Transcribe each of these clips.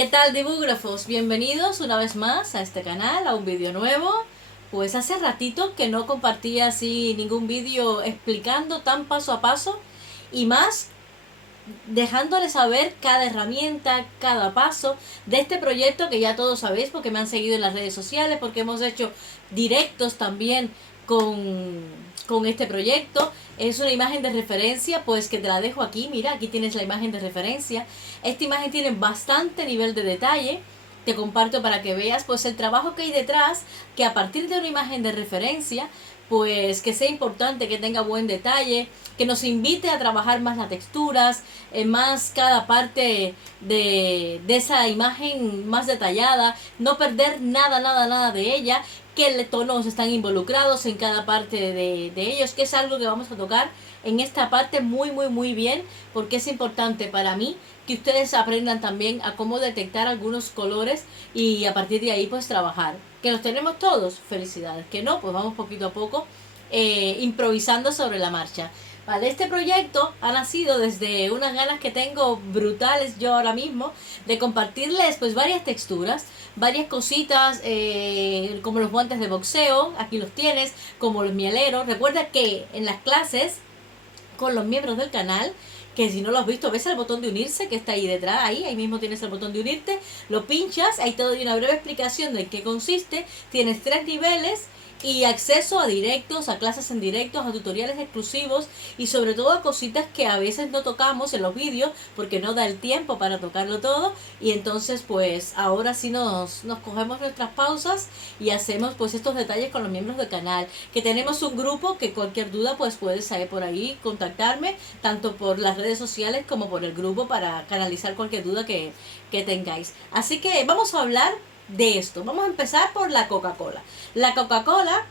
¿Qué tal, dibúgrafos? Bienvenidos una vez más a este canal, a un vídeo nuevo. Pues hace ratito que no compartía así ningún vídeo explicando tan paso a paso y más dejándoles saber cada herramienta, cada paso de este proyecto que ya todos sabéis porque me han seguido en las redes sociales, porque hemos hecho directos también con este proyecto. Es una imagen de referencia, pues que te la dejo aquí. Mira, aquí tienes la imagen de referencia. Esta imagen tiene bastante nivel de detalle. Te comparto para que veas pues el trabajo que hay detrás, que a partir de una imagen de referencia, pues que sea importante, que tenga buen detalle, que nos invite a trabajar más las texturas, más cada parte de esa imagen más detallada, no perder nada de ella, qué tonos están involucrados en cada parte de ellos, que es algo que vamos a tocar en esta parte muy bien, porque es importante para mí que ustedes aprendan también a cómo detectar algunos colores y a partir de ahí pues trabajar. Que los tenemos todos, felicidades. Que no, pues vamos poquito a poco improvisando sobre la marcha. Vale, este proyecto ha nacido desde unas ganas que tengo brutales yo ahora mismo de compartirles pues varias texturas, varias cositas como los guantes de boxeo, aquí los tienes, como los mieleros. Recuerda que en las clases con los miembros del canal, que si no lo has visto, ves el botón de unirse que está ahí detrás, ahí mismo tienes el botón de unirte, lo pinchas, ahí te doy una breve explicación de qué consiste. Tienes 3 niveles y acceso a directos, a clases en directos, a tutoriales exclusivos y sobre todo a cositas que a veces no tocamos en los vídeos porque no da el tiempo para tocarlo todo, y entonces pues ahora sí nos cogemos nuestras pausas y hacemos pues estos detalles con los miembros del canal, que tenemos un grupo que cualquier duda pues puedes saber por ahí, contactarme tanto por las redes sociales como por el grupo para canalizar cualquier duda que tengáis. Así que vamos a hablar de esto. Vamos a empezar por la Coca-Cola. La Coca-Cola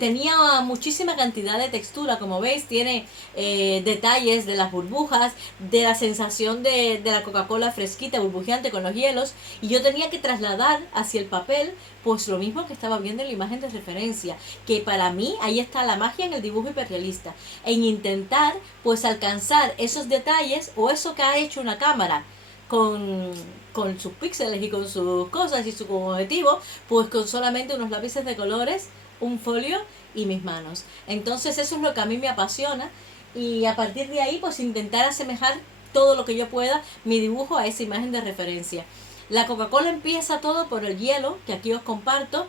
tenía muchísima cantidad de textura, como veis, tiene detalles de las burbujas, de la sensación de la Coca-Cola fresquita, burbujeante con los hielos, y yo tenía que trasladar hacia el papel pues lo mismo que estaba viendo en la imagen de referencia, que para mí ahí está la magia en el dibujo hiperrealista, en intentar pues alcanzar esos detalles o eso que ha hecho una cámara con, con sus píxeles y con sus cosas y su objetivo, pues con solamente unos lápices de colores, un folio y mis manos. Entonces eso es lo que a mí me apasiona, y a partir de ahí pues intentar asemejar todo lo que yo pueda mi dibujo a esa imagen de referencia. La Coca-Cola empieza todo por el hielo, que aquí os comparto,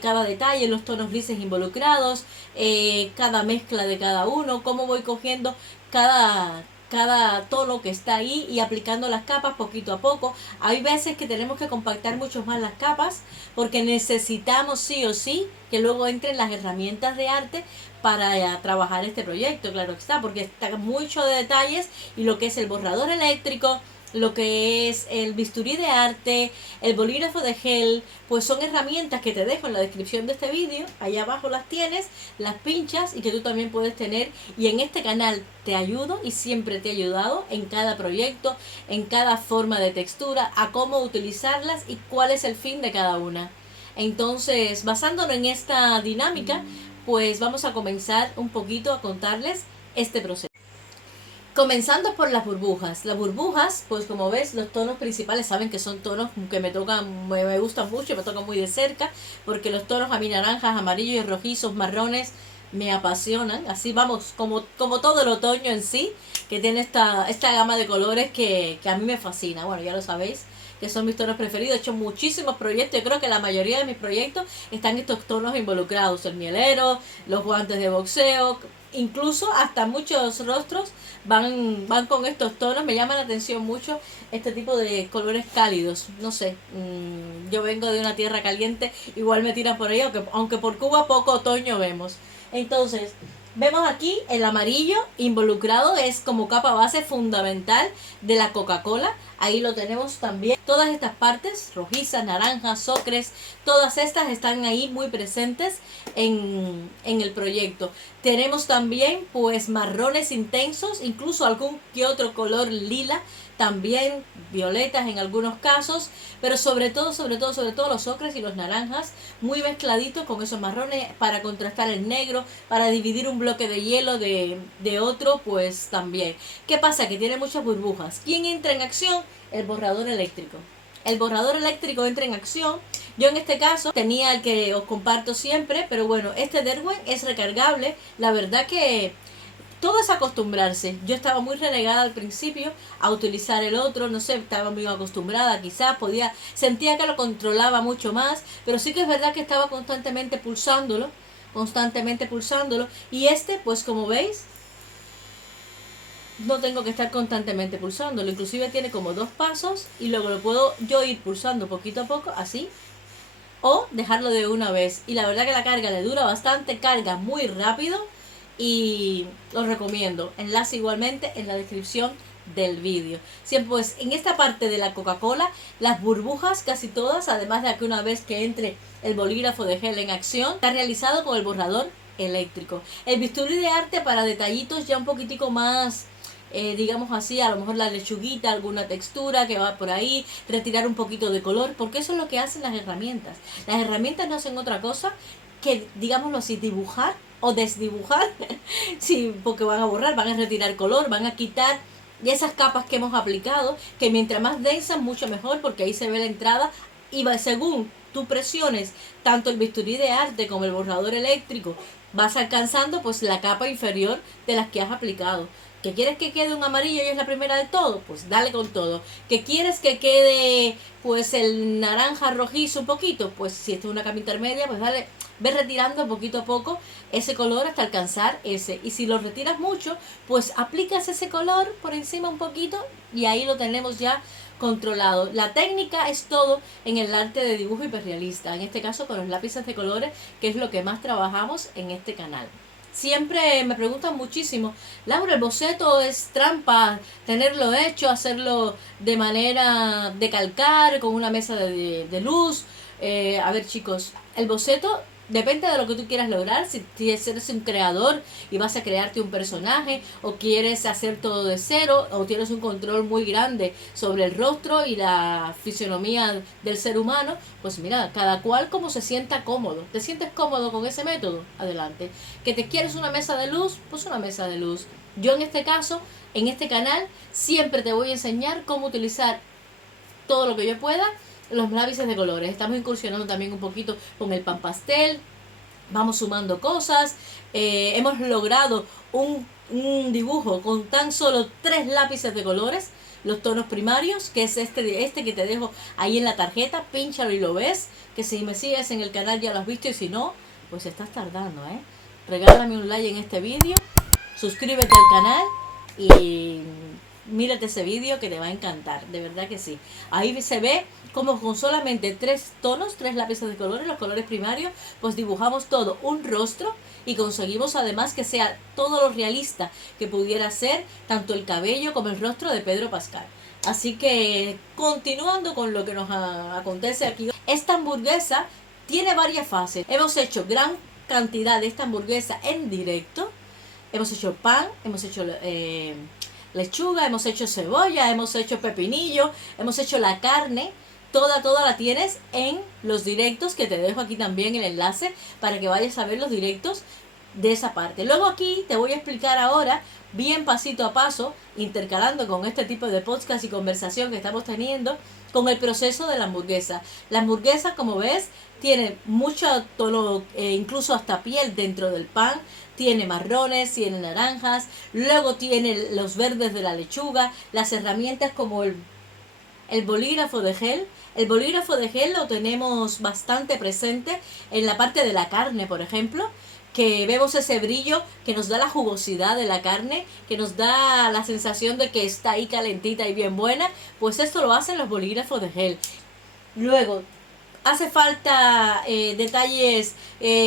cada detalle, los tonos grises involucrados, cada mezcla de cada uno, cómo voy cogiendo cada tono que está ahí y aplicando las capas poquito a poco. Hay veces que tenemos que compactar mucho más las capas porque necesitamos sí o sí que luego entren las herramientas de arte para trabajar este proyecto, claro que está, porque está mucho de detalles, y lo que es el borrador eléctrico, lo que es el bisturí de arte, el bolígrafo de gel, pues son herramientas que te dejo en la descripción de este vídeo, allá abajo las tienes, las pinchas y que tú también puedes tener, y en este canal te ayudo y siempre te he ayudado en cada proyecto, en cada forma de textura, a cómo utilizarlas y cuál es el fin de cada una. Entonces, basándonos en esta dinámica, pues vamos a comenzar un poquito a contarles este proceso. Comenzando por las burbujas. Las burbujas, pues como ves, los tonos principales saben que son tonos que me tocan, me gustan mucho, me tocan muy de cerca, porque los tonos a mí naranjas, amarillos y rojizos, marrones, me apasionan. Así vamos, como todo el otoño en sí, que tiene esta gama de colores que a mí me fascina. Bueno, ya lo sabéis, que son mis tonos preferidos. He hecho muchísimos proyectos. Yo creo que la mayoría de mis proyectos están estos tonos involucrados. El mielero, los guantes de boxeo, incluso hasta muchos rostros van con estos tonos. Me llama la atención mucho este tipo de colores cálidos. No sé, yo vengo de una tierra caliente, igual me tiran por ahí, aunque por Cuba poco otoño vemos. Entonces, vemos aquí el amarillo involucrado, es como capa base fundamental de la Coca-Cola. Ahí lo tenemos también. Todas estas partes, rojizas, naranjas, ocres, todas estas están ahí muy presentes en el proyecto. Tenemos también pues marrones intensos, incluso algún que otro color lila, también violetas en algunos casos, pero sobre todo los ocres y los naranjas muy mezcladitos con esos marrones para contrastar el negro, para dividir un bloque de hielo de otro, pues también. ¿Qué pasa? Que tiene muchas burbujas. ¿Quién entra en acción? El borrador eléctrico. el borrador eléctrico entra en acción. Yo en este caso tenía el que os comparto siempre, pero bueno, este Derwent es recargable. La verdad que todo es acostumbrarse. Yo estaba muy relegada al principio a utilizar el otro, no sé, estaba muy acostumbrada, quizás sentía que lo controlaba mucho más, pero sí que es verdad que estaba constantemente pulsándolo, y este, pues como veis, no tengo que estar constantemente pulsándolo, inclusive tiene como 2 pasos y luego lo puedo yo ir pulsando poquito a poco, así, o dejarlo de una vez. Y la verdad que la carga le dura bastante, carga muy rápido y lo recomiendo. Enlace igualmente en la descripción del vídeo. Siempre pues en esta parte de la Coca-Cola, las burbujas casi todas, además de que una vez que entre el bolígrafo de gel en acción, está realizado con el borrador eléctrico. El bisturí de arte para detallitos ya un poquitico más, digamos así, a lo mejor la lechuguita, alguna textura que va por ahí, retirar un poquito de color, porque eso es lo que hacen las herramientas. Las herramientas no hacen otra cosa que, digámoslo así, dibujar o desdibujar, sí, porque van a borrar, van a retirar color, van a quitar y esas capas que hemos aplicado, que mientras más densas mucho mejor, porque ahí se ve la entrada y va, según tú presiones tanto el bisturí de arte como el borrador eléctrico, vas alcanzando pues la capa inferior de las que has aplicado. ¿Que quieres que quede un amarillo y es la primera de todo? Pues dale con todo. ¿Que quieres que quede pues el naranja rojizo un poquito? Pues si esto es una capa intermedia, pues dale, ve retirando poquito a poco ese color hasta alcanzar ese. Y si lo retiras mucho, pues aplicas ese color por encima un poquito y ahí lo tenemos ya controlado. La técnica es todo en el arte de dibujo hiperrealista, en este caso con los lápices de colores, que es lo que más trabajamos en este canal. Siempre me preguntan muchísimo, Laura, ¿el boceto es trampa tenerlo hecho, hacerlo de manera de calcar, con una mesa de luz? A ver, chicos, el boceto depende de lo que tú quieras lograr. Si eres un creador y vas a crearte un personaje, o quieres hacer todo de cero, o tienes un control muy grande sobre el rostro y la fisionomía del ser humano, pues mira, cada cual como se sienta cómodo. ¿Te sientes cómodo con ese método? Adelante. ¿Que te quieres una mesa de luz? Pues una mesa de luz. Yo en este caso, en este canal, siempre te voy a enseñar cómo utilizar todo lo que yo pueda los lápices de colores. Estamos incursionando también un poquito con el pan pastel, vamos sumando cosas. Hemos logrado un dibujo con tan solo 3 lápices de colores, los tonos primarios, que es este que te dejo ahí en la tarjeta. Pínchalo y lo ves, que si me sigues en el canal ya lo has visto, y si no, pues estás tardando, regálame un like en este vídeo, suscríbete al canal y mírate ese vídeo que te va a encantar, de verdad que sí. Ahí se ve como con solamente 3 tonos, 3 lápices de colores, los colores primarios, pues dibujamos todo un rostro y conseguimos además que sea todo lo realista que pudiera ser, tanto el cabello como el rostro de Pedro Pascal. Así que, continuando con lo que nos acontece aquí, esta hamburguesa tiene varias fases. Hemos hecho gran cantidad de esta hamburguesa en directo. Hemos hecho pan, hemos hecho lechuga, hemos hecho cebolla, hemos hecho pepinillo, hemos hecho la carne. Toda la tienes en los directos, que te dejo aquí también el enlace para que vayas a ver los directos de esa parte. Luego aquí te voy a explicar ahora, bien pasito a paso, intercalando con este tipo de podcast y conversación que estamos teniendo, con el proceso de la hamburguesa. La hamburguesa, como ves, tiene mucho tono, incluso hasta piel dentro del pan. Tiene marrones, tiene naranjas, luego tiene los verdes de la lechuga, las herramientas como el bolígrafo de gel. El bolígrafo de gel lo tenemos bastante presente en la parte de la carne, por ejemplo, que vemos ese brillo que nos da la jugosidad de la carne, que nos da la sensación de que está ahí calentita y bien buena. Pues esto lo hacen los bolígrafos de gel. Luego, hace falta detalles,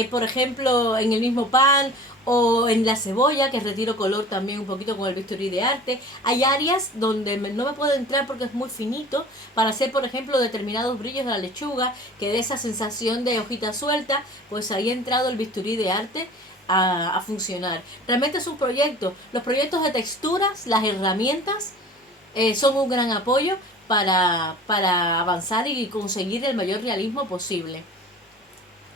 por ejemplo, en el mismo pan o en la cebolla, que retiro color también un poquito con el bisturí de arte. Hay áreas donde no me puedo entrar porque es muy finito, para hacer, por ejemplo, determinados brillos de la lechuga, que dé esa sensación de hojita suelta. Pues ahí ha entrado el bisturí de arte a funcionar. Realmente es un proyecto. Los proyectos de texturas, las herramientas, son un gran apoyo para avanzar y conseguir el mayor realismo posible.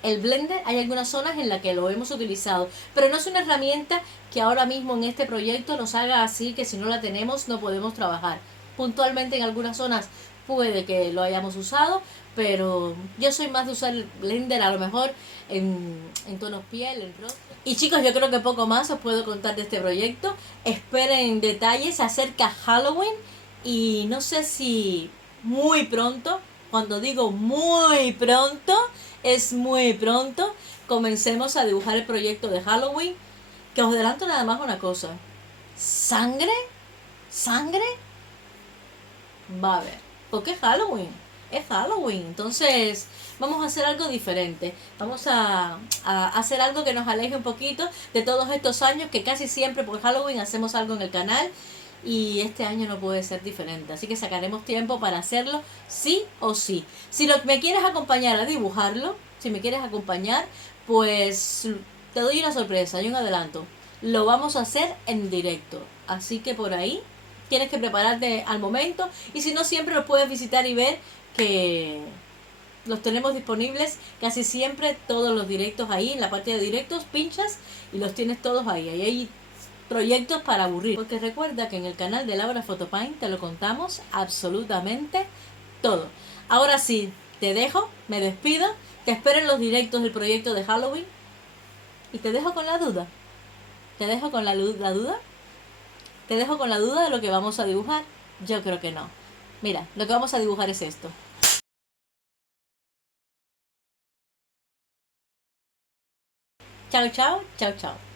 El Blender, hay algunas zonas en las que lo hemos utilizado, pero no es una herramienta que ahora mismo en este proyecto nos haga así, que si no la tenemos no podemos trabajar. Puntualmente en algunas zonas puede que lo hayamos usado, pero yo soy más de usar el Blender a lo mejor en tonos piel, en rostro. Y chicos, yo creo que poco más os puedo contar de este proyecto. Esperen detalles, se acerca Halloween y no sé si muy pronto, cuando digo muy pronto, es muy pronto, comencemos a dibujar el proyecto de Halloween, que os adelanto nada más una cosa. ¿Sangre? ¿Sangre? Va a haber. Porque es Halloween. Es Halloween. Entonces, vamos a hacer algo diferente. Vamos a hacer algo que nos aleje un poquito de todos estos años que casi siempre por Halloween hacemos algo en el canal. Y este año no puede ser diferente. Así que sacaremos tiempo para hacerlo sí o sí. Si me quieres acompañar a dibujarlo, si me quieres acompañar, pues te doy una sorpresa y un adelanto. Lo vamos a hacer en directo. Así que por ahí tienes que prepararte al momento. Y si no, siempre los puedes visitar y ver que los tenemos disponibles casi siempre, todos los directos ahí, en la parte de directos, pinchas y los tienes todos ahí. Ahí hay proyectos para aburrir. Porque recuerda que en el canal de Laura Photopaint te lo contamos absolutamente todo. Ahora sí, te dejo, me despido, te espero en los directos del proyecto de Halloween y te dejo con la duda. Te dejo con la duda. Te dejo con la duda de lo que vamos a dibujar. Yo creo que no. Mira, lo que vamos a dibujar es esto. Chao, chao, chao, chao.